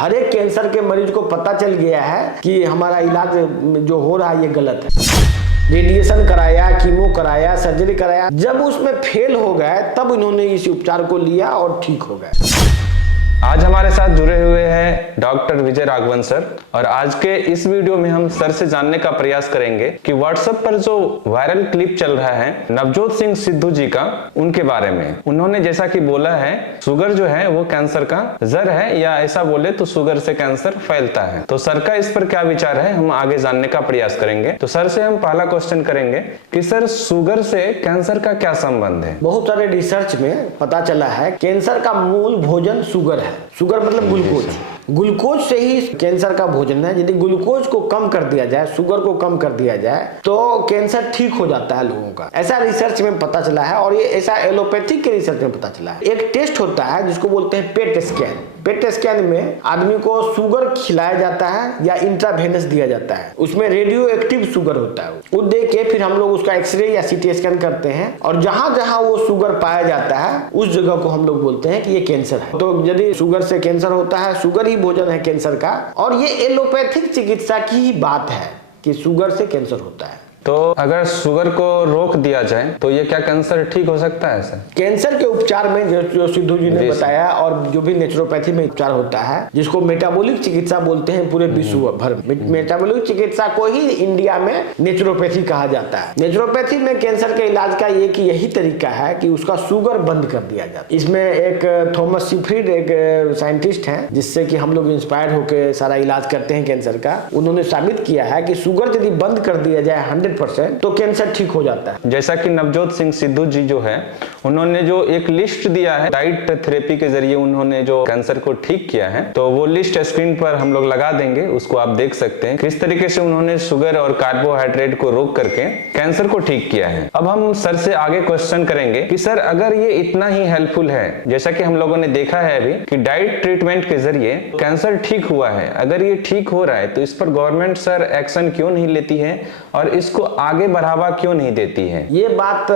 हर एक कैंसर के मरीज को पता चल गया है कि हमारा इलाज जो हो रहा है ये गलत है। रेडिएशन कराया, कीमो कराया, सर्जरी कराया, जब उसमें फेल हो गए तब इन्होंने इस उपचार को लिया और ठीक हो गए। आज हमारे साथ जुड़े हुए हैं डॉक्टर विजय राघवन सर, और आज के इस वीडियो में हम सर से जानने का प्रयास करेंगे कि व्हाट्सएप पर जो वायरल क्लिप चल रहा है नवजोत सिंह सिद्धू जी का, उनके बारे में। उन्होंने जैसा कि बोला है शुगर जो है वो कैंसर का जड़ है, या ऐसा बोले तो शुगर से कैंसर फैलता है। तो सर का इस पर क्या विचार है हम आगे जानने का प्रयास करेंगे। तो सर से हम पहला क्वेश्चन करेंगे कि सर शुगर से कैंसर का क्या संबंध है? बहुत सारे रिसर्च में पता चला है कैंसर का मूल भोजन शुगर है। शुगर मतलब ग्लूकोज। ग्लूकोज से ही कैंसर का भोजन है। यदि ग्लूकोज को कम कर दिया जाए, शुगर को कम कर दिया जाए तो कैंसर ठीक हो जाता है लोगों का। ऐसा रिसर्च में पता चला है, और ये ऐसा एलोपैथिक के रिसर्च में पता चला है। एक टेस्ट होता है जिसको बोलते हैं पेट स्कैन। पेट स्कैन में आदमी को शुगर खिलाया जाता है या इंट्रावेनस दिया जाता है। उसमें रेडियो एक्टिव शुगर होता है। वो देख के फिर हम लोग उसका एक्सरे या सीटी स्कैन करते हैं, और जहां जहां वो शुगर पाया जाता है उस जगह को हम लोग बोलते हैं कि ये कैंसर है। तो यदि शुगर से कैंसर होता है, शुगर ही भोजन है कैंसर का, और ये एलोपैथिक चिकित्सा की ही बात है कि शुगर से कैंसर होता है। तो अगर शुगर को रोक दिया जाए तो ये क्या कैंसर ठीक हो सकता है सर? कैंसर के उपचार में जो सिद्धू जी ने बताया, और जो भी नेचुरोपैथी में उपचार होता है जिसको मेटाबॉलिक चिकित्सा बोलते हैं पूरे विश्व भर में, मेटाबॉलिक चिकित्सा को ही इंडिया में नेचुरोपैथी कहा जाता है। नेचुरोपैथी में कैंसर के इलाज का एक यही तरीका है कि उसका शुगर बंद कर दिया जाता है। इसमें एक थॉमस सीफ्रिड एक साइंटिस्ट है जिससे कि हम लोग इंस्पायर होकर सारा इलाज करते हैं कैंसर का। उन्होंने साबित किया है कि शुगर यदि बंद कर दिया जाए 100% तो कैंसर ठीक हो जाता है। जैसा कि नवजोत सिंह सिद्धू जी जो है उन्होंने जो एक लिस्ट दिया है डाइट थेरेपी के जरिए उन्होंने जो कैंसर को ठीक किया है, तो वो लिस्ट स्क्रीन पर हम लोग लगा देंगे, उसको आप देख सकते हैं किस तरीके से उन्होंने शुगर और कार्बोहाइड्रेट को रोक करके कैंसर को ठीक किया है। अब हम सर से आगे क्वेश्चन करेंगे कि सर अगर ये इतना ही हेल्पफुल है, जैसा कि हम लोगों ने देखा है अभी कि डाइट ट्रीटमेंट के जरिए कैंसर ठीक हुआ है, अगर ये ठीक हो रहा है तो इस पर गवर्नमेंट सर एक्शन क्यों नहीं लेती है और इसको आगे बढ़ावा क्यों नहीं देती है? ये बात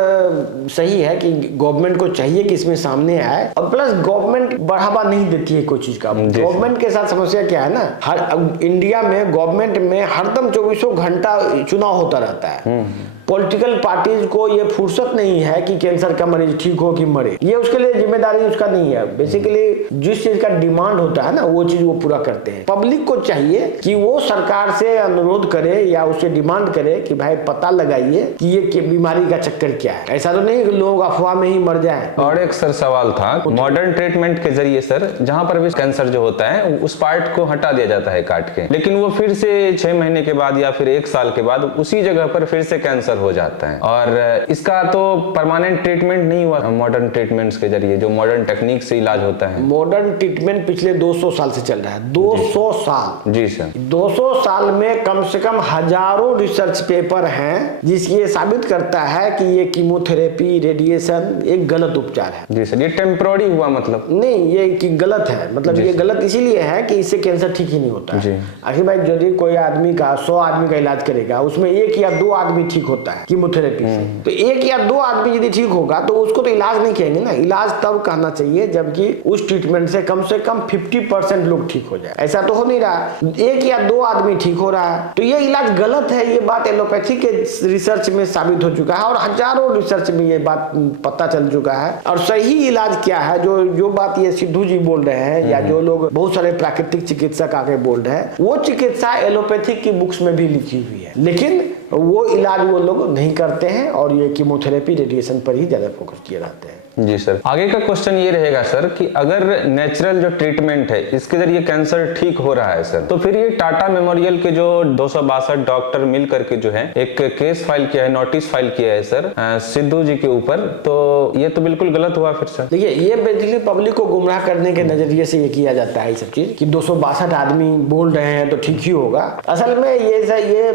सही है कि गवर्नमेंट को चाहिए कि इसमें सामने आए, और प्लस गवर्नमेंट बढ़ावा नहीं देती है कोई चीज का। गवर्नमेंट के साथ समस्या क्या है ना, हर इंडिया में गवर्नमेंट में हरदम 24 घंटा चुनाव होता रहता है। पॉलिटिकल पार्टीज को ये फुर्सत नहीं है कि कैंसर का मरीज ठीक हो कि मरे, ये उसके लिए जिम्मेदारी उसका नहीं है। बेसिकली जिस चीज का डिमांड होता है ना वो चीज वो पूरा करते हैं। पब्लिक को चाहिए कि वो सरकार से अनुरोध करे या उससे डिमांड करे कि भाई पता लगाइए कि ये बीमारी का चक्कर क्या है। ऐसा तो नहीं कि लोग अफवाह में ही मर जाए। और एक सर सवाल था, मॉडर्न ट्रीटमेंट के जरिए सर जहां पर भी कैंसर जो होता है उस पार्ट को हटा दिया जाता है काट के, लेकिन वो फिर से 6 महीने के बाद या फिर 1 साल के बाद उसी जगह पर फिर से कैंसर हो जाता है। और इसका तो परमानेंट ट्रीटमेंट नहीं हुआ मॉडर्न ट्रीटमेंट्स के जरिए, जो मॉडर्न टेक्निक से इलाज होता है। मॉडर्न ट्रीटमेंट पिछले 200 साल से चल रहा है। 200 साल। जी सर। 200 साल में कम से कम हजारों रिसर्च पेपर हैं जिसकी ये साबित करता है कि ये कीमोथेरेपी, रेडिएशन एक गलत उपचार है। जी सर, ये टेम्पोररी हुआ मतलब नहीं, ये कि गलत है, मतलब ये गलत इसीलिए है कि इससे कैंसर ठीक ही नहीं होता है। आखिर भाई यदि कोई आदमी का 100 आदमी का इलाज करेगा उसमें 1 या 2 आदमी ठीक होता है कीमोथेरेपी से, तो 1 या 2 आदमी यदि ठीक होगा तो उसको तो इलाज नहीं कहेंगे ना। इलाज तब कहना चाहिए जबकि उस ट्रीटमेंट से कम 50% लोग ठीक हो जाए। ऐसा तो हो नहीं रहा, 1 या 2 आदमी ठीक हो रहा है, तो ये इलाज गलत है। ये बात एलोपैथी के रिसर्च में साबित हो चुका है, और हजारों रिसर्च में ये बात पता चल चुका है। और सही इलाज क्या है, जो बात ये सिद्धू जी बोल रहे हैं या जो लोग बहुत सारे प्राकृतिक चिकित्सक आके बोल रहे हैं, वो चिकित्सा एलोपैथिक की बुक्स में भी लिखी हुई है, लेकिन वो इलाज वो लोग नहीं करते हैं, और ये कीमोथेरेपी, रेडिएशन पर ही ज्यादा फोकस किए रहते हैं। जी सर, आगे का क्वेश्चन ये रहेगा सर कि अगर नेचुरल जो ट्रीटमेंट है इसके जरिए कैंसर ठीक हो रहा है सर, तो फिर ये टाटा मेमोरियल के जो 262 डॉक्टर मिल करके जो है एक केस फाइल किया है, नोटिस फाइल किया है सर सिद्धू जी के ऊपर, तो ये तो बिल्कुल गलत हुआ फिर सर। देखिए, ये बेसिकली पब्लिक को गुमराह करने के नजरिए से ये किया जाता है ये सब चीज कि 262 आदमी बोल रहे हैं तो ठीक ही होगा। असल में ये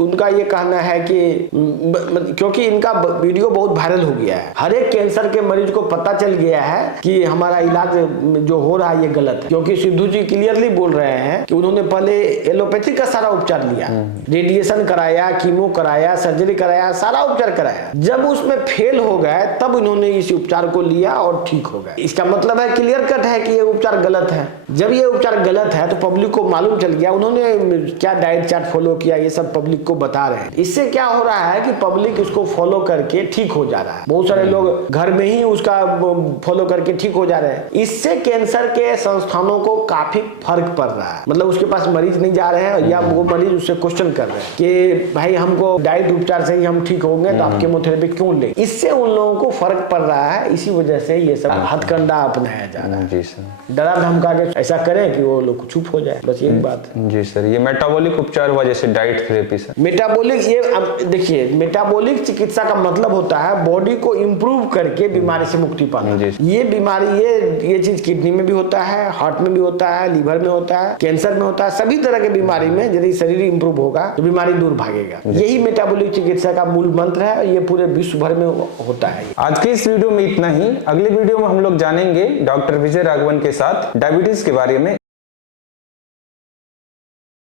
उनका ये कहना है कि क्योंकि इनका वीडियो बहुत वायरल हो गया है, हर एक कैंसर के मरीज को पता चल गया है कि हमारा इलाज जो हो रहा है ये गलत है। क्योंकि सिद्धू जी क्लियरली बोल रहे हैं कि उन्होंने पहले एलोपैथी का सारा उपचार लिया, रेडिएशन कराया, कीमो कराया, सर्जरी कराया, सारा उपचार कराया। जब उसमें फेल हो गए तब इन्होंने इस उपचार को लिया और ठीक हो गए। इसका मतलब है क्लियर कट है कि ये उपचार गलत है। जब ये उपचार गलत है तो पब्लिक को मालूम चल गया, उन्होंने क्या डाइट चार्ट फॉलो किया ये सब पब्लिक को बता रहे हैं। इससे क्या हो रहा है कि पब्लिक इसको फॉलो करके ठीक हो जा रहा है। बहुत सारे लोग घर में ही उसका फॉलो करके ठीक हो जा रहे हैं। इससे कैंसर के संस्थानों को काफी फर्क पड़ रहा है। मतलब उसके पास मरीज नहीं जा रहे हैं या वो मरीज उससे क्वेश्चन कर रहे हैं कि भाई हमको डाइट उपचार से ही हम ठीक होंगे तो आप केमोथेरेपी क्यों ले। इससे उन लोगों को फर्क पड़ रहा है। इसी वजह से ये सब हथकंडा अपनाया जा रहा है। जी सर, डरा धमका के ऐसा करें कि वो लोग चुप हो जाए, बस यही बात है। जी सर, ये मेटाबॉलिक उपचार हुआ जैसे डाइट थेरेपी सर। मेटाबॉलिक, ये देखिए मेटाबॉलिक चिकित्सा का मतलब होता है बॉडी को इंप्रूव करके बीमारी से मुक्ति पाना। ये बीमारी ये चीज किडनी में भी होता है, हार्ट में भी होता है, लीवर में होता है, कैंसर में होता है। सभी तरह के बीमारी में यदि शरीर इंप्रूव होगा तो बीमारी दूर भागेगा। यही मेटाबॉलिक चिकित्सा का मूल मंत्र है। ये पूरे विश्व भर में होता है। आज के इस वीडियो में इतना ही। अगले वीडियो में हम लोग जानेंगे डॉक्टर विजय राघवन के साथ डायबिटीज के बारे में।